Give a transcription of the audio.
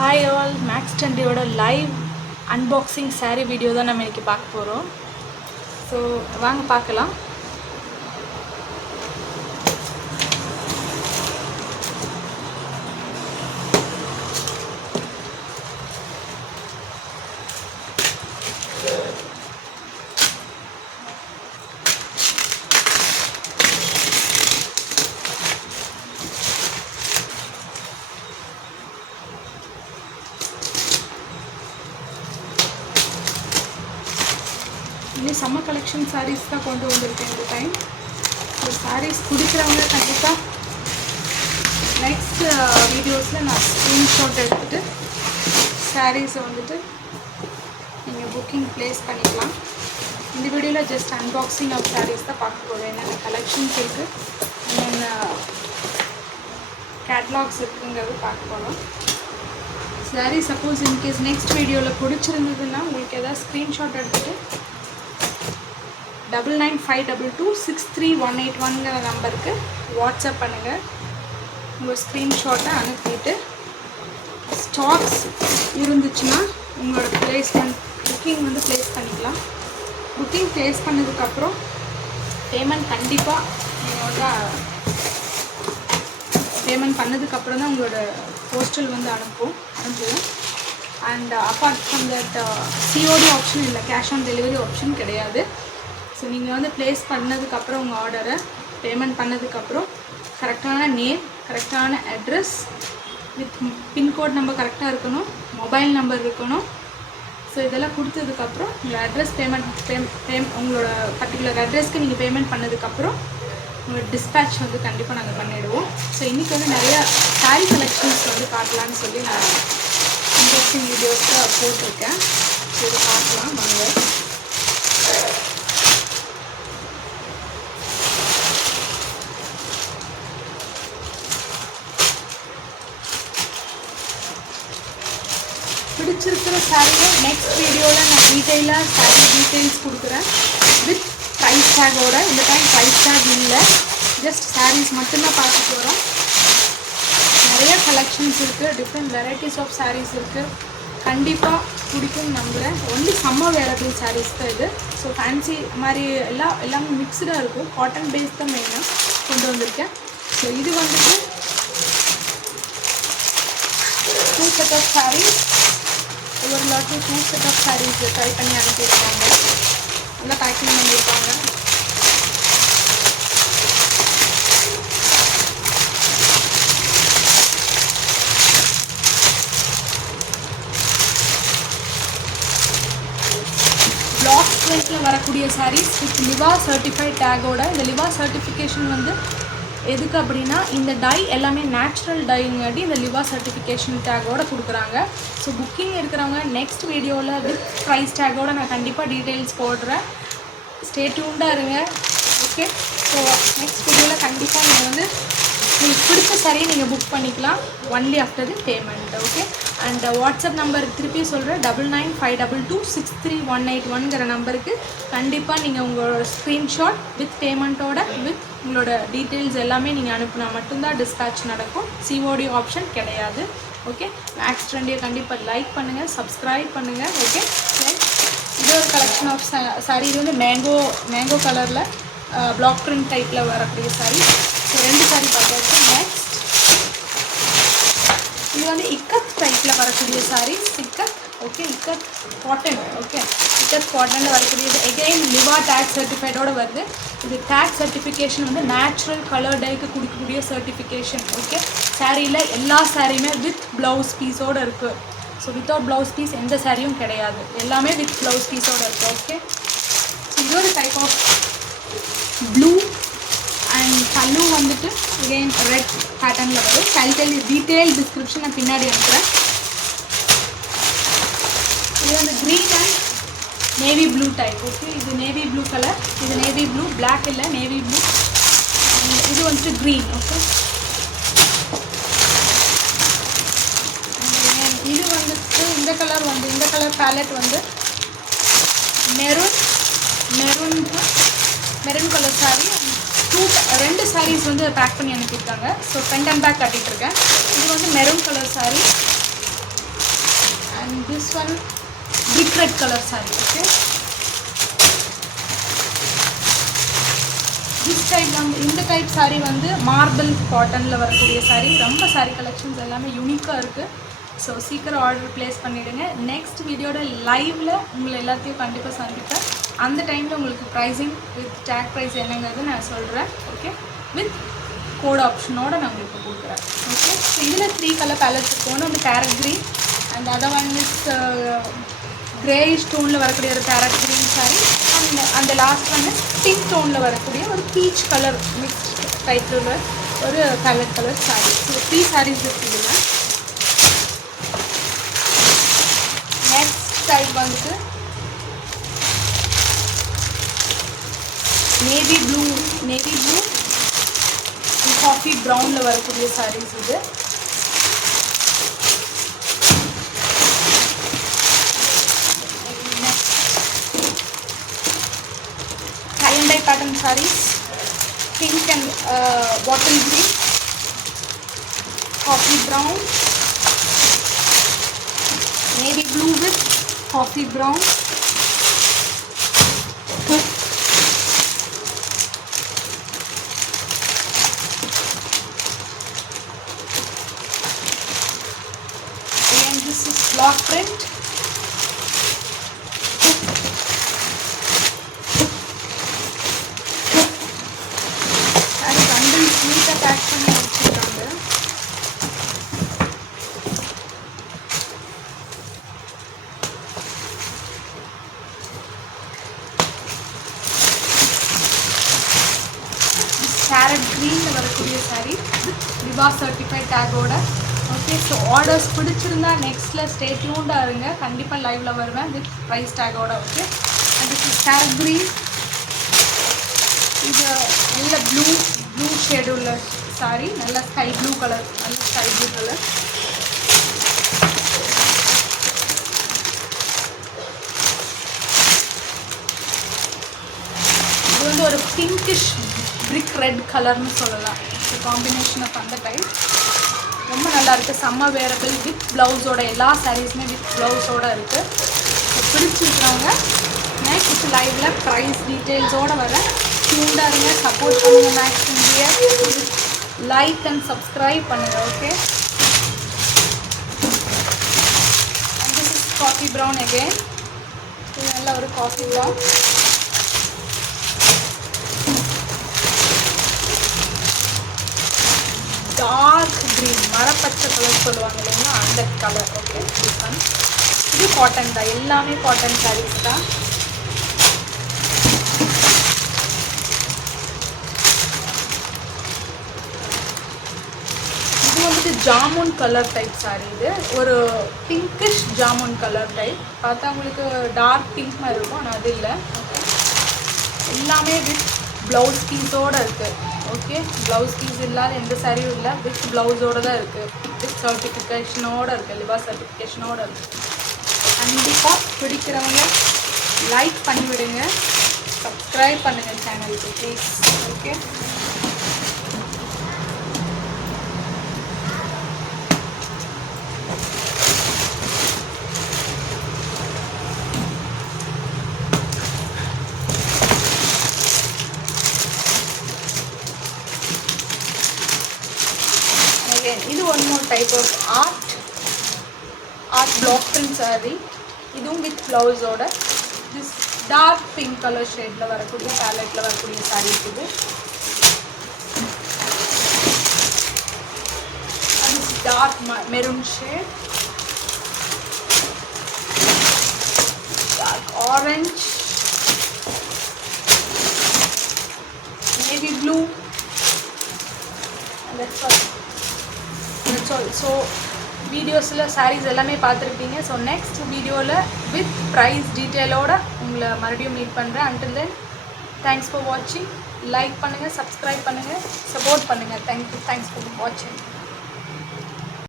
Hi all, Max ட்ரெண்டியோட live unboxing saree video தான் நம்ம இன்றைக்கி பார்க்க போகிறோம். ஸோ வாங்க பார்க்கலாம். இன்னும் சம்மர் கலெக்ஷன் சாரீஸ் தான் கொண்டு வந்திருக்கேன் இந்த டைம். ஸோ சாரீஸ் பிடிக்கிறவங்க கண்டிப்பாக நெக்ஸ்ட் வீடியோஸில் நான் ஸ்க்ரீன்ஷாட் எடுத்துகிட்டு சாரீஸை வந்துட்டு நீங்கள் புக்கிங் ப்ளேஸ் பண்ணிக்கலாம். இந்த வீடியோவில் ஜஸ்ட் அன்பாக்சிங் ஆஃப் சாரீஸ் தான் பார்க்க போகிறேன். என்னென்ன கலெக்ஷன்ஸ் இருக்குது, என்னென்ன கேட்லாக்ஸ் இருக்குங்கிறது பார்க்க போகிறோம். சாரீ சப்போஸ் இன்கேஸ் நெக்ஸ்ட் வீடியோவில் பிடிச்சிருந்ததுன்னா உங்களுக்கு எதாவது ஸ்க்ரீன்ஷாட் எடுத்துகிட்டு 9952263181 நம்பருக்கு வாட்ஸ்அப் பண்ணுங்கள். உங்கள் ஸ்க்ரீன்ஷாட்டை அனுப்பிட்டு ஸ்டாக்ஸ் இருந்துச்சுன்னா உங்களோட ப்ளேஸ்மெண்ட் புக்கிங் வந்து ப்ளேஸ் பண்ணிக்கலாம். புக்கிங் ப்ளேஸ் பண்ணதுக்கப்புறம் பேமெண்ட் கண்டிப்பாக நீங்கள் பேமெண்ட் பண்ணதுக்கப்புறம் தான் உங்களோட போஸ்டல் வந்து அனுப்புவோம். And apart from that COD option இல்லை, கேஷ் ஆன் டெலிவரி ஆப்ஷன் கிடையாது. ஸோ நீங்கள் வந்து ப்ளேஸ் பண்ணதுக்கப்புறம் உங்கள் ஆர்டரை பேமெண்ட் பண்ணதுக்கப்புறம் கரெக்டான நேம், கரெக்டான அட்ரஸ் வித் பின்கோட் நம்பர் கரெக்டாக இருக்கணும், மொபைல் நம்பர் இருக்கணும். ஸோ இதெல்லாம் கொடுத்ததுக்கப்புறம் உங்கள் அட்ரஸ் உங்களோட பர்டிகுலர் அட்ரஸ்க்கு நீங்கள் பேமெண்ட் பண்ணதுக்கப்புறம் உங்களோட டிஸ்பேட்ச் வந்து கண்டிப்பாக நாங்கள் பண்ணிவிடுவோம். ஸோ இன்றைக்கி வந்து நிறையா சாரீ கலெக்ஷன்ஸ் வந்து காட்டலான்னு சொல்லி நான் அன்பாக்சிங் வீடியோஸில் போட்டிருக்கேன். ஸோ இது பார்க்கலாம் வாங்க. பிடிச்சிருக்கிற சாரியை நெக்ஸ்ட் வீடியோவில் நான் டீட்டெயிலாக சாரீ டீட்டெயில்ஸ் கொடுக்குறேன் வித் ப்ரைஸ் டேக்கோட. இந்த டைம் ப்ரைஸ் டேக் இல்லை, ஜஸ்ட் சாரீஸ் மட்டும்தான் பார்க்க போகிறோம். நிறைய கலெக்ஷன்ஸ் இருக்குது, டிஃப்ரெண்ட் வெரைட்டிஸ் ஆஃப் சாரீஸ் இருக்குது. கண்டிப்பாக பிடிக்கும்னு நம்புகிறேன். ஒன்லி சம்மர் வேரபிள் சாரீஸ் தான் இது. ஸோ ஃபேன்சி மாதிரி எல்லாமே மிக்ஸ்டாக இருக்கும். காட்டன் பேஸ் தான் மெயினாக கொண்டு வந்திருக்கேன். ஸோ இது வந்துட்டு 2 செட் ஆஃப் சாரீஸ். ஒவ்வொரு லாட்டும் 2 செட் ஆஃப் சாரீஸ் ட்ரை பண்ணி அனுப்பியிருக்காங்க. நல்லா பேக்கிங் பண்ணியிருக்காங்க. பிளாக் பிரிண்டில் வரக்கூடிய சாரீஸ் வித் லிவா சர்டிஃபைட் டேகோட. இந்த லிவா சர்டிஃபிகேஷன் வந்து எதுக்கு அப்படின்னா, இந்த டை எல்லாமே நேச்சுரல் டைங்காட்டி இந்த லிவா சர்டிஃபிகேஷன் டேக்கோடு கொடுக்குறாங்க. ஸோ புக்கிங் இருக்கிறவங்க நெக்ஸ்ட் வீடியோவில் வித் ப்ரைஸ் டேக்கோடு நான் கண்டிப்பாக டீட்டெயில்ஸ் போடுறேன். ஸ்டே டியூன்டாக இருங்க. ஓகே, ஸோ நெக்ஸ்ட் வீடியோவில் கண்டிப்பாக நீங்கள் வந்து உங்களுக்கு பிடிச்ச சாரியை நீங்கள் புக் பண்ணிக்கலாம் only after the payment. Okay, and WhatsApp number திருப்பி சொல்கிறேன், 9952263181 நம்பருக்கு கண்டிப்பாக நீங்கள் உங்களோட ஸ்க்ரீன்ஷாட் வித் பேமெண்ட்டோட வித் உங்களோட டீட்டெயில்ஸ் எல்லாமே நீங்கள் அனுப்புனா மட்டும்தான் டிஸ்பேட்ச் நடக்கும். சிஓடி ஆப்ஷன் கிடையாது. ஓகே, மேக்ஸ் ட்ரெண்டியை கண்டிப்பாக லைக் பண்ணுங்கள், சப்ஸ்கிரைப் பண்ணுங்கள். ஓகே, இது ஒரு கலெக்ஷன் ஆஃப் சாரீ. இது வந்து மேங்கோ கலரில் பிளாக் பிரிண்ட் டைப்பில் வரக்கூடிய சாரீ. ஸோ 2 சாரீ பார்த்தாச்சு. நெக்ஸ்ட் இது வந்து இக்கத் டைப்பில் வரக்கூடிய saris. Ikat, okay, ikat cotton. Okay, ikat காட்டனில் வரக்கூடியது எகெயின் லிவா டேக் சர்டிஃபைடோடு வருது. இது டேக் சர்டிஃபிகேஷன் வந்து நேச்சுரல் கலர் டைக்கு கொடுக்கக்கூடிய சர்டிஃபிகேஷன். ஓகே, சாரியில் எல்லா சாரியுமே வித் ப்ளவுஸ் பீஸோடு இருக்குது. ஸோ வித்தவுட் ப்ளவுஸ் பீஸ் எந்த சாரியும் கிடையாது, எல்லாமே வித் ப்ளவுஸ் பீஸோடு இருக்குது. ஓகே, ஸோ இது ஒரு டைப் ஆஃப் ப்ளூ அண்ட் பல்லு வந்துட்டு அகெயின் ரெட் பேட்டர்னில் வரும். டீட்டெயில் டிஸ்கிரிப்ஷன் நான் பின்னாடி அனுப்புகிறேன். இது வந்து green and navy blue type. Okay, இது நேவி ப்ளூ கலர், இது நேவி ப்ளூ, பிளாக் இல்லை, நேவி ப்ளூ. இது வந்துட்டு க்ரீன். ஓகே, இது வந்துட்டு இந்த கலர் பேலட் வந்து மெரூன் கலர் சாரீ. 2 சாரீஸ் வந்து பேக் பண்ணி அனுப்பியிருக்காங்க. ஸோ ஃப்ரண்ட் அண்ட் பேக் கட்டிகிட்ருக்கேன். இது வந்து maroon colour sari. One brick red colour sari. Okay, this type இந்த டைப் சாரீ வந்து மார்பிள் காட்டனில் வரக்கூடிய சாரீ. ரொம்ப சாரீ கலெக்ஷன்ஸ் எல்லாமே யூனிக்காக இருக்குது. ஸோ சீக்கிரம் ஆர்டர் ப்ளேஸ் பண்ணிவிடுங்க. நெக்ஸ்ட் வீடியோட லைவில் உங்களை எல்லாத்தையும் கண்டிப்பாக சந்திப்பேன். அந்த டைமில் உங்களுக்கு ப்ரைஸிங் வித் டேக் ப்ரைஸ் என்னங்கிறது நான் சொல்கிறேன். ஓகே, வித் கோட் ஆப்ஷனோடு நான் உங்களுக்கு கொடுக்குறேன். ஓகே, ஸோ இதில் 3 கலர் பேலட்ஸ் இருக்கும். ஒன்று parrot green and other one is greyish டோனில் வரக்கூடிய ஒரு பேரட் க்ரீன் சாரீ. அண்ட் அந்த லாஸ்ட் ஒன் இஸ் பிங்க் டோனில் வரக்கூடிய ஒரு பீச் கலர் மிக்ஸ்ட் டைப்பில் உள்ள ஒரு palette colour sari. So 3 saris இருக்குதுங்க. நெக்ஸ்ட் டைப் வந்துட்டு நேவி ப்ளூ காஃபி ப்ரௌனில் வரக்கூடிய சாரீஸ் இது. tie pattern sarees, pink and bottle green, coffee brown, navy blue with coffee brown, and this is block print. Carrot green வரக்கூடிய saree விவா certified tag ஓட. Okay, so orders பிடிச்சிருந்தா நெக்ஸ்ட்டில் stay டியூன்டாக இருங்க. கண்டிப்பாக லைவில் வருவேன் வித் ப்ரைஸ் டேக்கோட. Okay, and this is carrot green. இது நல்ல ப்ளூ ஷேடு உள்ள சாரீ, நல்ல ஸ்கை ப்ளூ கலர். இது வந்து ஒரு பிங்கிஷ் பிரிக் ரெட் கலர்னு சொல்லலாம். ஸோ காம்பினேஷன் ஆஃப் அந்த டைப் ரொம்ப நல்லாயிருக்கு. செம்ம வேரபிள் வித் ப்ளவுஸோட. எல்லா சாரீஸுமே வித் ப்ளவுஸோடு இருக்குது. ஸோ பிடிச்சிருக்கிறவங்க நெக்ஸ்ட் லைவில் ப்ரைஸ் டீட்டெயில்ஸோடு வர டியூன்டாக இருங்க. சப்போர்ட் பண்ணுங்கள். Max India like and subscribe பண்ணுங்கள். Okay, and this is coffee brown again. இது நல்ல ஒரு காஃபி ப்ரௌன். டார்க் க்ரீன், மரப்பச்சை கலர் சொல்லுவாங்க இல்லைங்களா, அந்த கலர். ஓகே, இது காட்டன் தான். எல்லாமே காட்டன் சாரீஸ் தான். இது வந்துட்டு ஜாமுன் கலர் டைப் சாரீ. இது ஒரு பிங்கிஷ் ஜாமுன் கலர் டைப். பார்த்தா உங்களுக்கு டார்க் பிங்க் மாதிரி இருக்கும், ஆனால் அது இல்லை. எல்லாமே வித் ப்ளவுஸ் பீஸோடு இருக்குது. ஓகே, ப்ளவுஸ் பீஸ் இல்லாத எந்த சாரியும் இல்லை, வித் ப்ளவுஸோடு தான் இருக்குது. வித் சர்டிஃபிகேஷனோடு இருக்குது, லிவா சர்டிஃபிகேஷனோடு இருக்குது. கண்டிப்பாக பிடிக்கிறவங்க லைக் பண்ணிவிடுங்க, சப்ஸ்கிரைப் பண்ணுங்கள் சேனலுக்கு ப்ளீஸ். ஓகே, இது one more type of art block print sari. இதுவும் வித் ப்ளவுஸோட. திஸ் டார்க் பிங்க் கலர் ஷேடில் வரக்கூடிய பேலட்டில் வரக்கூடிய சாரீஸ் இது. This dark maroon shade, dark orange, navy blue. So வீடியோஸில் சாரீஸ் எல்லாமே பார்த்துருப்பீங்க. ஸோ நெக்ஸ்ட் வீடியோவில் வித் ப்ரைஸ் டீட்டெயிலோடு உங்களை மறுபடியும் மீட் பண்ணுறேன். அன்டில் தென் தேங்க்ஸ் ஃபார் வாட்சிங். லைக் பண்ணுங்கள், சப்ஸ்கிரைப் பண்ணுங்கள், சப்போர்ட் பண்ணுங்கள். தேங்க்யூ. தேங்க்ஸ் ஃபார் வாட்சிங்.